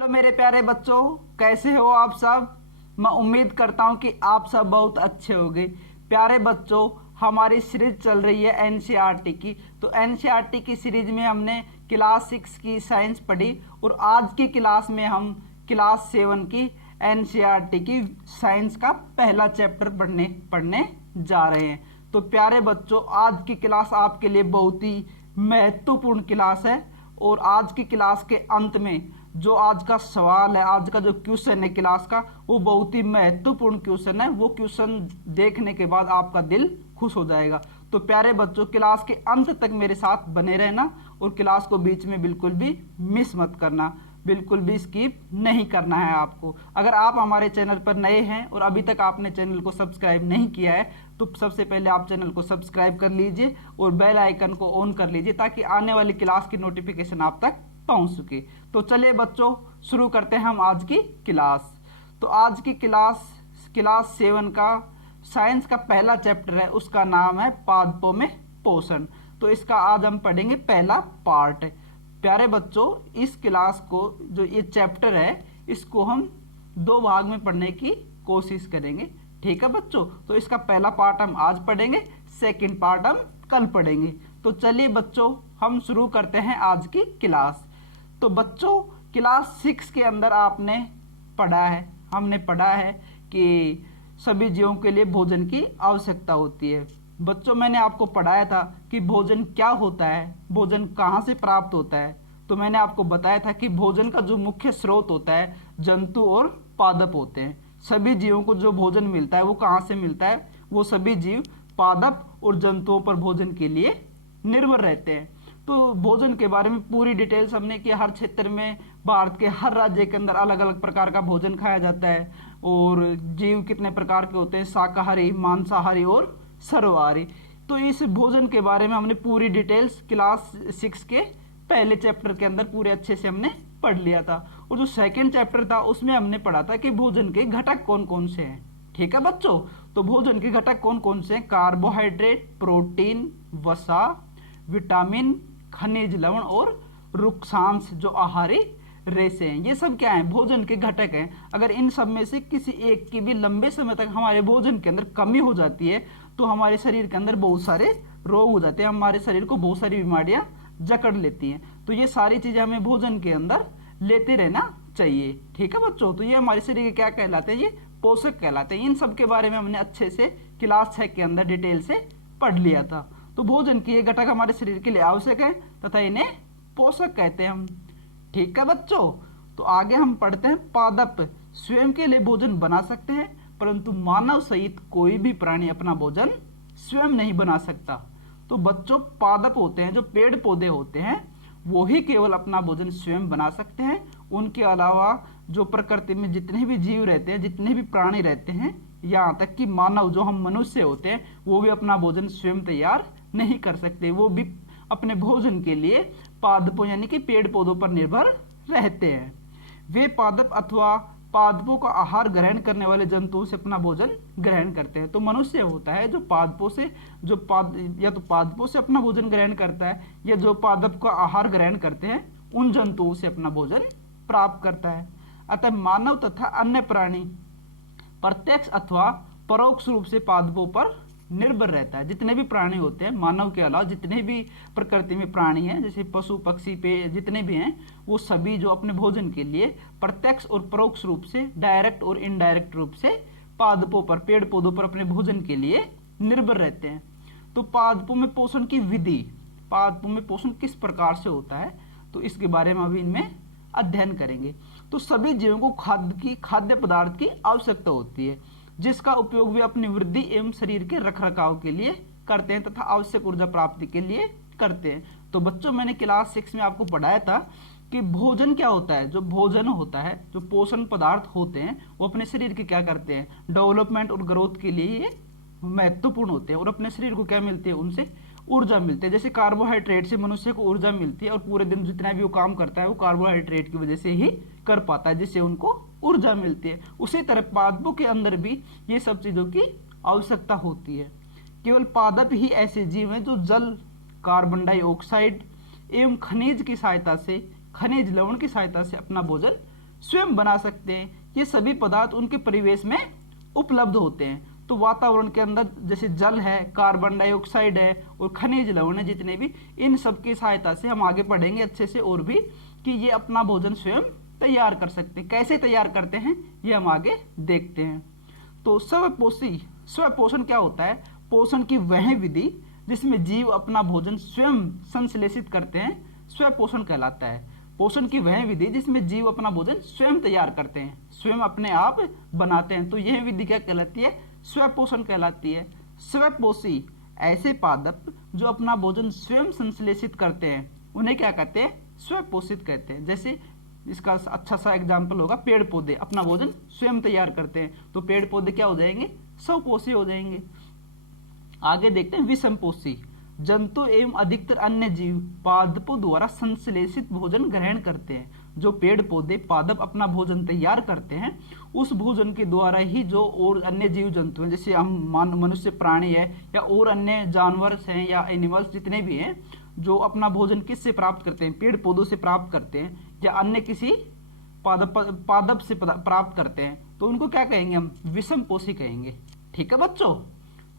Hello मेरे प्यारे बच्चों, कैसे हो आप सब। मैं उम्मीद करता हूं कि आप सब बहुत अच्छे होंगे। प्यारे बच्चों, हमारी सीरीज चल रही है एनसीईआरटी की। तो एनसीईआरटी की सीरीज में हमने क्लास 6 की साइंस पढ़ी और आज की क्लास में हम क्लास 7 की एनसीईआरटी की साइंस का पहला चैप्टर पढ़ने जा रहे हैं। तो प्यारे बच्चों, आज की क्लास आपके लिए बहुत ही महत्वपूर्ण क्लास है और आज की क्लास के अंत में जो आज का सवाल है, आज का जो क्वेश्चन है क्लास का, वो बहुत ही महत्वपूर्ण क्वेश्चन है। वो क्वेश्चन देखने के बाद आपका दिल खुश हो जाएगा। तो प्यारे बच्चों, क्लास के अंत तक मेरे साथ बने रहना और क्लास को बीच में बिल्कुल भी मिस मत करना, बिल्कुल भी स्किप नहीं करना है आपको। अगर आप हमारे चैनल पर नए हैं और अभी तक आपने चैनल को सब्सक्राइब नहीं किया है तो सबसे पहले आप चैनल को सब्सक्राइब कर लीजिए और बेल आइकन को ऑन कर लीजिए ताकि आने वाली क्लास की नोटिफिकेशन आप तक पहुंच सके। तो चलिए बच्चों, शुरू करते हैं हम आज की क्लास। तो आज की क्लास 7 का साइंस का पहला चैप्टर है, उसका नाम है पादपों में पोषण। तो इसका आज हम पढ़ेंगे पहला पार्ट। प्यारे बच्चों, इस क्लास को जो ये चैप्टर है इसको हम 2 भाग में पढ़ने की कोशिश करेंगे, ठीक है बच्चों। तो इसका पहला पार्ट हम आज पढ़ेंगे, सेकंड पार्ट हम कल पढ़ेंगे। तो चलिए बच्चों, हम शुरू करते हैं आज की क्लास। तो बच्चों, क्लास 6 के अंदर हमने पढ़ा है कि सभी जीवों के लिए भोजन की आवश्यकता होती है। बच्चों, मैंने आपको पढ़ाया था कि भोजन क्या होता है, भोजन कहाँ से प्राप्त होता है। तो मैंने आपको बताया था कि भोजन का जो मुख्य स्रोत होता है जंतु और पादप होते हैं। सभी जीवों को जो भोजन मिलता है वो कहाँ से मिलता है, वो सभी जीव पादप और जंतुओं पर भोजन के लिए निर्भर रहते हैं। तो भोजन के बारे में पूरी डिटेल्स हमने कि हर क्षेत्र में, भारत के हर राज्य के अंदर अलग अलग प्रकार का भोजन खाया जाता है और जीव कितने प्रकार के होते हैं, शाकाहारी, मांसाहारी और सर्वाहारी। तो इस भोजन के बारे में हमने पूरी डिटेल्स क्लास 6 के पहले चैप्टर के अंदर पूरे अच्छे से हमने पढ़ लिया था। और जो सेकंड चैप्टर था उसमें हमने पढ़ा था कि भोजन के घटक कौन कौन से हैं, ठीक है बच्चों। तो भोजन के घटक कौन कौन से हैं, कार्बोहाइड्रेट, प्रोटीन, वसा, विटामिन, खनिज लवण और रुक्षांश जो आहारी रेशे हैं, ये सब क्या है, भोजन के घटक हैं। अगर इन सब में से किसी एक की भी लंबे समय तक हमारे भोजन के अंदर कमी हो जाती है तो हमारे शरीर के अंदर बहुत सारे रोग हो जाते हैं, हमारे शरीर को बहुत सारी बीमारियां जकड़ लेती हैं। तो ये सारी चीजें हमें भोजन के अंदर लेते रहना चाहिए, ठीक है बच्चों। तो ये हमारे शरीर के क्या कहलाते हैं, ये पोषक कहलाते हैं। इन सब के बारे में हमने अच्छे से क्लास 6 के अंदर डिटेल से पढ़ लिया था। तो भोजन के ये घटक हमारे शरीर के लिए आवश्यक है तथा इन्हें पोषक कहते हैं हम, ठीक है बच्चों। तो आगे हम पढ़ते हैं, पादप स्वयं के लिए भोजन बना सकते हैं परंतु मानव सहित कोई भी प्राणी अपना भोजन स्वयं नहीं बना सकता। तो बच्चों, पादप होते हैं, जो पेड़ पौधे होते हैं, वो ही केवल अपना भोजन स्वयं बना सकते हैं। उनके अलावा जो प्रकृति में जितने भी जीव रहते हैं, जितने भी प्राणी रहते हैं, यहाँ तक कि मानव जो हम मनुष्य होते हैं, वो भी अपना भोजन स्वयं तैयार नहीं कर सकते। वो भी अपने भोजन के लिए पादपों यानी कि पेड़ पौधों पर निर्भर रहते हैं। वे पादप अथवा पादपों का आहार ग्रहण करने वाले जंतुओं से अपना भोजन ग्रहण करते हैं। तो मनुष्य होता है जो पादपों से या तो पादपों से अपना भोजन ग्रहण करता है या जो पादप का आहार ग्रहण करते हैं उन जंतुओं से अपना भोजन प्राप्त करता है। अतः मानव तथा अन्य प्राणी प्रत्यक्ष अथवा परोक्ष रूप से पादपों पर निर्भर रहता है। जितने भी प्राणी होते हैं, मानव के अलावा जितने भी प्रकृति में प्राणी हैं, जैसे पशु पक्षी पे जितने भी हैं, वो सभी जो अपने भोजन के लिए प्रत्यक्ष और परोक्ष रूप से, डायरेक्ट और इनडायरेक्ट रूप से पादपों पर, पेड़ पौधों पर अपने भोजन के लिए निर्भर रहते हैं। तो पादपों में पोषण की विधि, पादपों में पोषण किस प्रकार से होता है, तो इसके बारे में अभी इनमें अध्ययन करेंगे। तो सभी जीवों को खाद्य पदार्थ की आवश्यकता होती है जिसका उपयोग वे अपनी वृद्धि एवं शरीर के रखरखाव के लिए करते हैं तथा आवश्यक ऊर्जा प्राप्ति के लिए करते हैं। तो बच्चों, मैंने क्लास 6 में आपको पढ़ाया था कि भोजन क्या होता है। जो भोजन होता है, जो पोषण पदार्थ होते हैं, वो अपने शरीर के क्या करते हैं, डेवलपमेंट और ग्रोथ के लिए ये महत्वपूर्ण होते हैं और अपने शरीर को क्या मिलती है, उनसे ऊर्जा मिलती है। जैसे कार्बोहाइड्रेट से मनुष्य को ऊर्जा मिलती है और पूरे दिन जितना भी वो काम करता है वो कार्बोहाइड्रेट की वजह से ही कर पाता है, जिससे उनको ऊर्जा मिलती है। उसी तरह पादपों के अंदर भी ये सब चीजों की आवश्यकता होती है। केवल पादप ही ऐसे जीव हैं जो जल, कार्बन डाइऑक्साइड एवं खनिज लवण की सहायता से अपना भोजन स्वयं बना सकते हैं। ये सभी पदार्थ उनके परिवेश में उपलब्ध होते हैं। तो वातावरण के अंदर जैसे जल है, कार्बन डाइऑक्साइड है और खनिज लवण है, जितने भी, इन सब की सहायता से हम आगे पढ़ेंगे अच्छे से और भी कि ये अपना भोजन स्वयं तैयार कर सकते हैं। कैसे तैयार करते हैं ये हम आगे देखते हैं। तो स्वपोषण क्या होता है? पोषण की वह विधि जिसमें जीव अपना भोजन स्वयं संश्लेषित करते हैं, स्वपोषण कहलाता है। पोषण की वह विधि जिसमें जीव अपना भोजन स्वयं तैयार करते हैं, स्वयं अपने आप बनाते हैं, तो यह विधि क्या कहलाती है? स्वपोषण कहलाती है। स्वपोषी ऐसे पादप जो अपना भोजन स्वयं संश्लेषित करते हैं उन्हें क्या कहते हैं? स्वपोषित कहते हैं। जैसे इसका अच्छा सा एग्जाम्पल होगा, पेड़ पौधे अपना भोजन स्वयं तैयार करते हैं, तो पेड़ पौधे क्या हो जाएंगे? स्वपोषी हो जाएंगे। आगे देखते हैं विषमपोषी जंतु एवं अधिकतर अन्य जीव पादपों द्वारा संश्लेषित भोजन ग्रहण करते हैं। जो पेड़ पौधे पादप अपना भोजन तैयार करते हैं उस भोजन के द्वारा ही जो और अन्य जीव जंतु हैं, जैसे हम मनुष्य प्राणी है या और अन्य जानवर हैं या एनिमल्स जितने भी हैं, जो अपना भोजन किससे प्राप्त करते हैं? पेड़ पौधों से प्राप्त करते हैं या अन्य किसी पादप से प्राप्त करते हैं, तो उनको क्या कहेंगे? हम विषमपोषी कहेंगे। ठीक है बच्चों,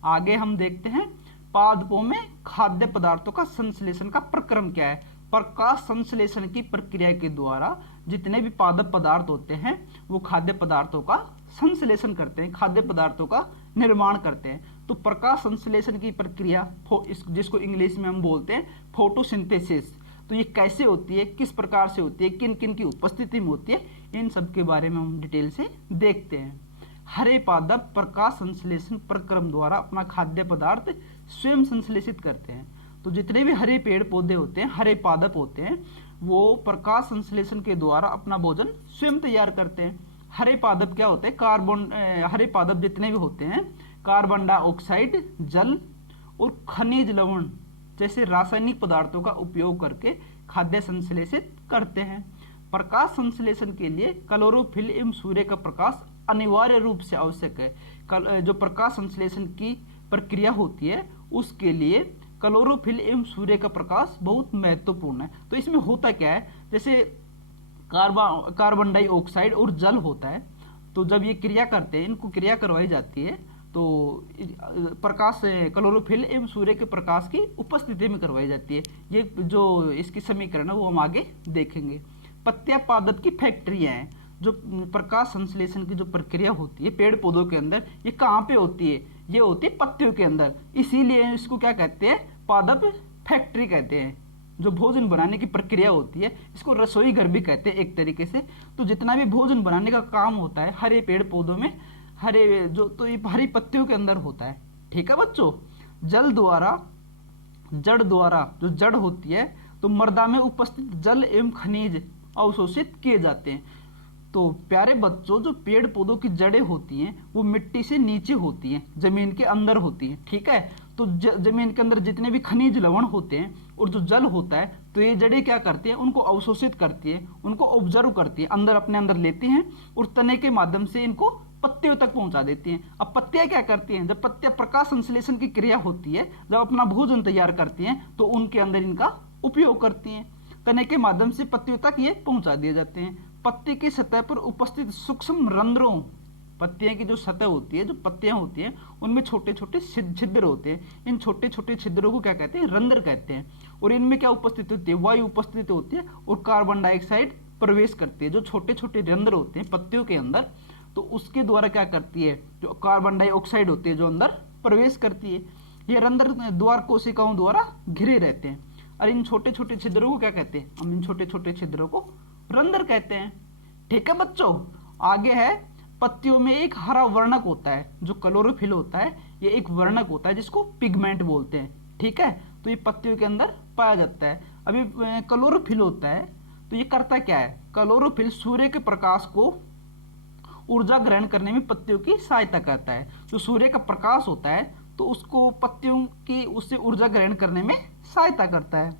आगे हम देखते हैं पादपों में खाद्य पदार्थों का संश्लेषण का प्रक्रम क्या है। प्रकाश संश्लेषण की प्रक्रिया के द्वारा जितने भी पादप पदार्थ होते हैं वो खाद्य पदार्थों का संश्लेषण करते हैं, खाद्य पदार्थों का निर्माण करते हैं। तो प्रकाश संश्लेषण की प्रक्रिया जिसको इंग्लिश में हम बोलते हैं फोटोसिंथेसिस, तो ये कैसे होती है, किस प्रकार से होती है, किन किन की उपस्थिति में होती है, इन सब के बारे में हम डिटेल से देखते हैं। हरे पादप प्रकाश संश्लेषण प्रक्रम द्वारा अपना खाद्य पदार्थ स्वयं संश्लेषित करते हैं। तो जितने भी हरे पेड़ पौधे होते हैं, हरे पादप होते हैं, वो प्रकाश संश्लेषण के द्वारा अपना भोजन स्वयं तैयार करते हैं। हरे पादप क्या होते हैं? हरे पादप जितने भी होते हैं कार्बन डाइऑक्साइड, जल और खनिज लवण जैसे रासायनिक पदार्थों का उपयोग करके खाद्य संश्लेषित करते हैं। प्रकाश संश्लेषण के लिए क्लोरोफिल एवं सूर्य का प्रकाश अनिवार्य रूप से आवश्यक है। जो प्रकाश संश्लेषण की प्रक्रिया होती है उसके लिए क्लोरोफिल एवं सूर्य का प्रकाश बहुत महत्वपूर्ण है। तो इसमें होता क्या है? जैसे कार्बन डाइऑक्साइड और जल होता है, तो जब ये क्रिया करते हैं, इनको क्रिया करवाई जाती है, तो प्रकाश क्लोरोफिल एवं सूर्य के प्रकाश की उपस्थिति में करवाई जाती है। ये जो इसकी समीकरण है वो हम आगे देखेंगे। पत्तियां पादप की फैक्ट्रियां हैं। जो प्रकाश संश्लेषण की जो प्रक्रिया होती है पेड़ पौधों के अंदर, ये कहाँ पे होती है? ये होती है पत्तियों के अंदर। इसीलिए इसको क्या कहते हैं? पादप फैक्ट्री कहते हैं। जो भोजन बनाने की प्रक्रिया होती है इसको रसोई घर भी कहते हैं एक तरीके से। तो जितना भी भोजन बनाने का काम होता है हरे पेड़ पौधों में, तो ये हरी पत्तियों के अंदर होता है। ठीक है बच्चों, जड़ द्वारा जो जड़ होती है तो मृदा में उपस्थित जल एवं खनिज अवशोषित किए जाते हैं। तो प्यारे बच्चों, जो पेड़ पौधों की जड़ें होती हैं वो मिट्टी से नीचे होती हैं, जमीन के अंदर होती हैं। ठीक है, तो जमीन के अंदर जितने भी खनिज लवण होते हैं और जो जल होता है, तो ये जड़ें क्या करती हैं? उनको अवशोषित करती हैं, उनको ऑब्जर्व करती हैं, अपने अंदर लेती हैं और तने के माध्यम से इनको पत्तियों तक पहुंचा देती हैं। अब पत्तियां क्या करती हैं? जब पत्तियां प्रकाश संश्लेषण की क्रिया होती है, जब अपना भोजन तैयार करती हैं, तो उनके अंदर इनका उपयोग करती हैं। तने के माध्यम से पत्तियों तक ये पहुंचा दिए जाते हैं। पत्ती की सतह पर उपस्थित सूक्ष्म रंध्रों, पत्तियां की जो सतह होती है, जो पत्तियां होती हैं, उनमें छोटे छोटे छिद्र होते हैं। इन छोटे छोटे छिद्रों को क्या कहते हैं? रंध्र कहते हैं। और इनमें क्या उपस्थित होती है? वायु उपस्थित होती है और कार्बन डाइऑक्साइड प्रवेश करती है। जो छोटे छोटे रंध्र होते हैं पत्तियों के अंदर, तो उसके द्वारा क्या करती है? जो कार्बन डाइऑक्साइड होती है जो अंदर प्रवेश करती है। ये रंध्र द्वार कोशिकाओं द्वारा घिरे रहते हैं। और इन छोटे छोटे छिद्रों को क्या कहते हैं? हम इन छोटे छोटे छिद्रों को रंध्र कहते हैं। ठीक है बच्चों, आगे है पत्तियों में एक हरा वर्णक होता है जो क्लोरोफिल होता है। ये एक वर्णक होता है जिसको पिगमेंट बोलते हैं। ठीक है, तो ये पत्तियों के अंदर पाया जाता है। अभी क्लोरोफिल होता है तो ये करता क्या है? क्लोरोफिल सूर्य के प्रकाश को ऊर्जा ग्रहण करने में पत्तियों की सहायता करता है। जो सूर्य का प्रकाश होता है तो उसको पत्तियों की उससे ऊर्जा ग्रहण करने में सहायता करता है।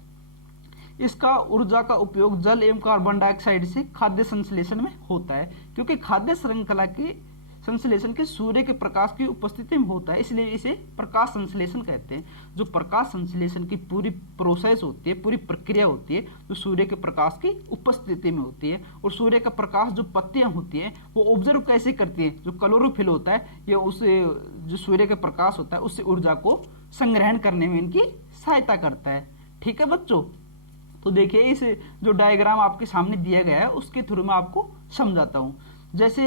इसका ऊर्जा का उपयोग जल एवं कार्बन डाइऑक्साइड से खाद्य संश्लेषण में होता है, क्योंकि खाद्य श्रृंखला के संश्लेषण के सूर्य के प्रकाश की उपस्थिति में होता है, इसलिए इसे प्रकाश संश्लेषण कहते हैं। जो प्रकाश संश्लेषण की पूरी प्रोसेस होती है, पूरी प्रक्रिया होती है, जो सूर्य के प्रकाश की उपस्थिति में होती है। और सूर्य का प्रकाश जो पत्तियां होती हैं वो ऑब्जर्व कैसे करती हैं, जो क्लोरोफिल होता है ये उसे जो सूर्य का प्रकाश होता है उससे ऊर्जा को संग्रहण करने में इनकी सहायता करता है। ठीक है बच्चों, तो देखिए इस जो डायग्राम आपके सामने दिया गया है उसके थ्रू मैं आपको समझाता हूँ। जैसे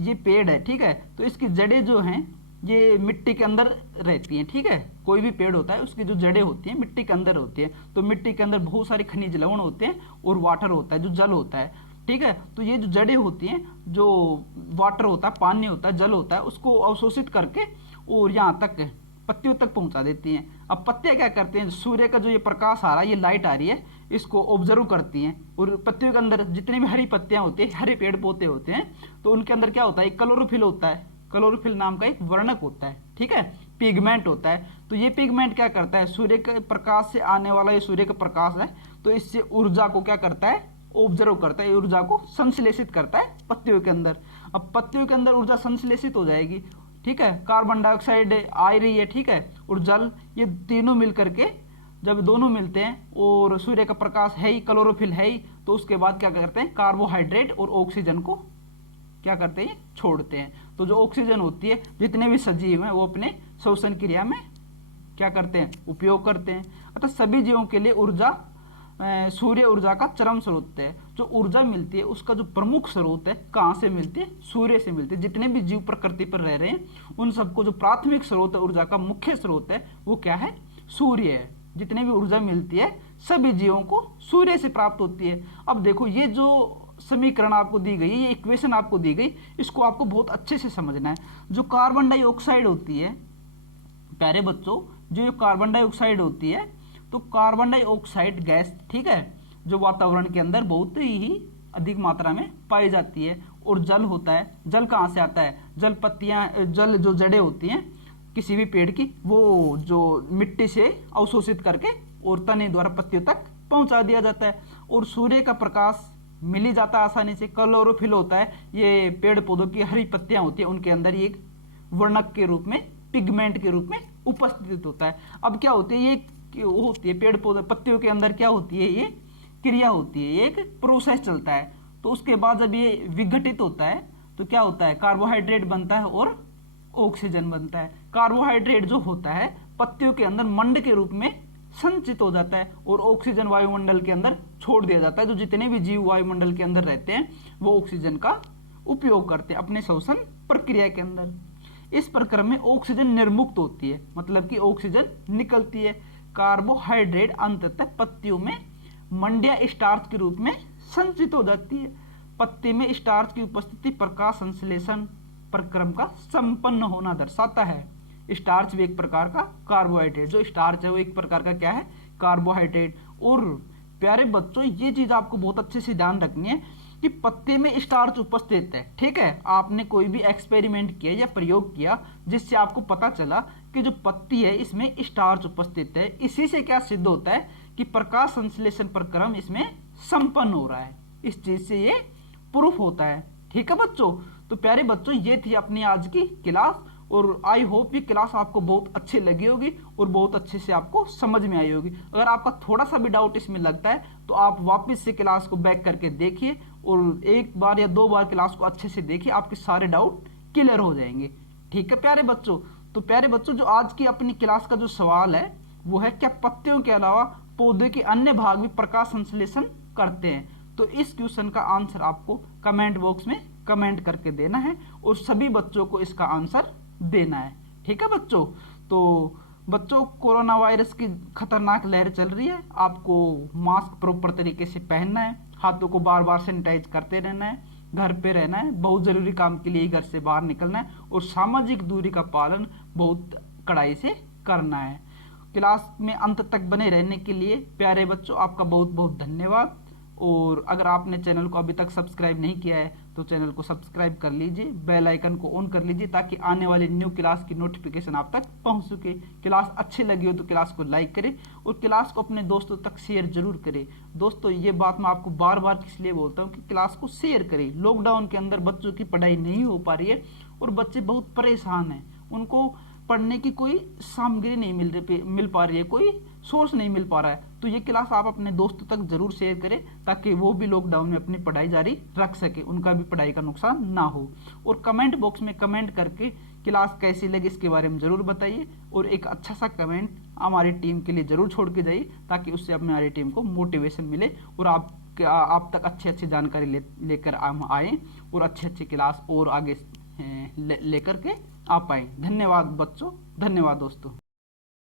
ये पेड़ है, ठीक है, तो इसकी जड़ें जो हैं ये मिट्टी के अंदर रहती हैं। ठीक है, कोई भी पेड़ होता है उसकी जो जड़ें होती हैं मिट्टी के अंदर होती हैं। तो मिट्टी के अंदर बहुत सारे खनिज लवण होते हैं और वाटर होता है, जो जल होता है। ठीक है, तो ये जो जड़ें होती हैं, जो वाटर होता है, पानी होता है, जल होता है, उसको अवशोषित करके और यहाँ तक पत्तियों तक पहुंचा देती हैं। अब पत्तियां क्या करती हैं, सूर्य का जो ये प्रकाश आ रहा है, ये लाइट आ रही है, इसको ऑब्जर्व करती हैं। और पत्तियों के अंदर जितनी भी हरी पत्तियां होती हैं, हरे पेड़ पौधे होते हैं, तो उनके अंदर क्या होता है, क्लोरोफिल होता है। क्लोरोफिल नाम का एक वर्णक होता है, ठीक है, पिगमेंट होता है। तो ये पिगमेंट क्या करता है, सूर्य के प्रकाश से आने वाला ये सूर्य का प्रकाश है, तो इससे ऊर्जा को क्या करता है, ऑब्जर्व करता है, ऊर्जा को संश्लेषित करता है पत्तियों के अंदर। अब पत्तियों के अंदर ऊर्जा संश्लेषित हो जाएगी, ठीक है, कार्बन डाइऑक्साइड आ रही है, ठीक है, और जल, ये तीनों मिल करके जब दोनों मिलते हैं और सूर्य का प्रकाश है ही, क्लोरोफिल है ही, तो उसके बाद क्या करते हैं, कार्बोहाइड्रेट और ऑक्सीजन को क्या करते हैं, छोड़ते हैं। तो जो ऑक्सीजन होती है, जितने भी सजीव हैं वो अपने श्वसन क्रिया में क्या करते हैं, उपयोग करते हैं। अतः सभी जीवों के लिए ऊर्जा सूर्य ऊर्जा का चरम स्रोत है। जो ऊर्जा मिलती है उसका जो प्रमुख स्रोत है, कहाँ से मिलती है, सूर्य से मिलती है। जितने भी जीव प्रकृति पर रह रहे हैं उन सबको जो प्राथमिक स्रोत है, ऊर्जा का मुख्य स्रोत है, वो क्या है, सूर्य है। जितने भी ऊर्जा मिलती है सभी जीवों को सूर्य से प्राप्त होती है। अब देखो ये जो समीकरण आपको दी गई, ये इक्वेशन आपको दी गई, इसको आपको बहुत अच्छे से समझना है। जो कार्बन डाइऑक्साइड होती है प्यारे बच्चों, जो कार्बन डाइऑक्साइड होती है, तो कार्बन डाइऑक्साइड गैस, ठीक है, जो वातावरण के अंदर बहुत ही अधिक मात्रा में पाई जाती है। और जल होता है, जल कहाँ से आता है, जल पत्तियां, जल जो जड़ें होती हैं किसी भी पेड़ की, वो जो मिट्टी से अवशोषित करके और तने द्वारा पत्तियों तक पहुंचा दिया जाता है। और सूर्य का प्रकाश मिल ही जाता है आसानी से। क्लोरोफिल होता है, ये पेड़ पौधों की हरी पत्तियां होती हैं, उनके अंदर ये एक वर्णक के रूप में, पिगमेंट के रूप में उपस्थित होता है। अब क्या होती है, ये वो होती है पेड़ पौधे, पत्तियों के अंदर क्या होती है, ये क्रिया होती है, ये एक प्रोसेस चलता है। तो उसके बाद जब ये विघटित होता है तो क्या होता है, कार्बोहाइड्रेट बनता है और ऑक्सीजन बनता है। कार्बोहाइड्रेट जो होता है पत्तियों के अंदर मंड के रूप में संचित हो जाता है और ऑक्सीजन वायुमंडल के अंदर छोड़ दिया जाता है। जो जितने भी जीव वायुमंडल के अंदर रहते हैं वो ऑक्सीजन का उपयोग करते हैं अपने श्वसन प्रक्रिया के अंदर। इस प्रक्रम में ऑक्सीजन निर्मुक्त होती है, मतलब कि ऑक्सीजन निकलती है। कार्बोहाइड्रेट अंततः पत्तियों में मंडिया स्टार्च के रूप में संचित हो जाती है। पत्ती में स्टार्च की उपस्थिति प्रकाश संश्लेषण प्रक्रम का संपन्न होना दर्शाता है। स्टार्च भी एक प्रकार का कार्बोहाइड्रेट, जो स्टार्च है वो एक प्रकार का क्या है, कार्बोहाइड्रेट। और प्यारे बच्चों ये चीज आपको बहुत अच्छे से ध्यान रखनी है कि पत्ते में स्टार्च उपस्थित है, ठीक है। आपने कोई भी एक्सपेरिमेंट किया या प्रयोग किया जिससे आपको पता चला कि जो पत्ती है इसमें स्टार्च उपस्थित है, इसी से क्या सिद्ध होता है कि प्रकाश संश्लेषण प्रक्रम इसमें संपन्न हो रहा है। इस चीज से ये प्रूफ होता है, ठीक है बच्चों। तो प्यारे बच्चों ये थी अपनी आज की क्लास, और आई होप ये क्लास आपको बहुत अच्छी लगी होगी और बहुत अच्छे से आपको समझ में आई होगी। अगर आपका थोड़ा सा भी डाउट इसमें लगता है तो आप वापस से क्लास को बैक करके देखिए और एक बार या दो बार क्लास को अच्छे से देखिए, आपके सारे डाउट क्लियर हो जाएंगे, ठीक है प्यारे बच्चों। तो प्यारे बच्चों जो आज की अपनी क्लास का जो सवाल है वो है, क्या पत्तियों के अलावा पौधे के अन्य भाग भी प्रकाश संश्लेषण करते हैं? तो इस क्वेश्चन का आंसर आपको कमेंट बॉक्स में कमेंट करके देना है और सभी बच्चों को इसका आंसर देना है, ठीक है बच्चों। तो बच्चों कोरोना वायरस की खतरनाक लहर चल रही है, आपको मास्क प्रॉपर तरीके से पहनना है, हाथों को बार बार सैनिटाइज करते रहना है, घर पे रहना है, बहुत जरूरी काम के लिए घर से बाहर निकलना है और सामाजिक दूरी का पालन बहुत कड़ाई से करना है। क्लास में अंत तक बने रहने के लिए प्यारे बच्चों आपका बहुत बहुत धन्यवाद। और अगर आपने चैनल को अभी तक सब्सक्राइब नहीं किया है तो चैनल को सब्सक्राइब कर लीजिए, बेल आइकन को ऑन कर लीजिए ताकि आने वाली न्यू क्लास की नोटिफिकेशन आप तक पहुंच सके। क्लास अच्छी लगी हो तो क्लास को लाइक करें और क्लास को अपने दोस्तों तक शेयर जरूर करें। दोस्तों ये बात मैं आपको बार बार इसलिए बोलता हूँ कि क्लास को शेयर करें। लॉकडाउन के अंदर बच्चों की पढ़ाई नहीं हो पा रही है और बच्चे बहुत परेशान हैं, उनको पढ़ने की कोई सामग्री नहीं मिल पा रही है, कोई सोर्स नहीं मिल पा रहा है। तो ये क्लास आप अपने दोस्तों तक जरूर शेयर करें ताकि वो भी लॉकडाउन में अपनी पढ़ाई जारी रख सके, उनका भी पढ़ाई का नुकसान ना हो। और कमेंट बॉक्स में कमेंट करके क्लास कैसी लगी इसके बारे में जरूर बताइए और एक अच्छा सा कमेंट हमारी टीम के लिए जरूर छोड़ के जाइए ताकि उससे अपने हमारी टीम को मोटिवेशन मिले और आप तक अच्छी अच्छी जानकारी लेकर हम आए और अच्छी अच्छी क्लास और आगे लेकर के आ पाए। धन्यवाद बच्चों, धन्यवाद दोस्तों।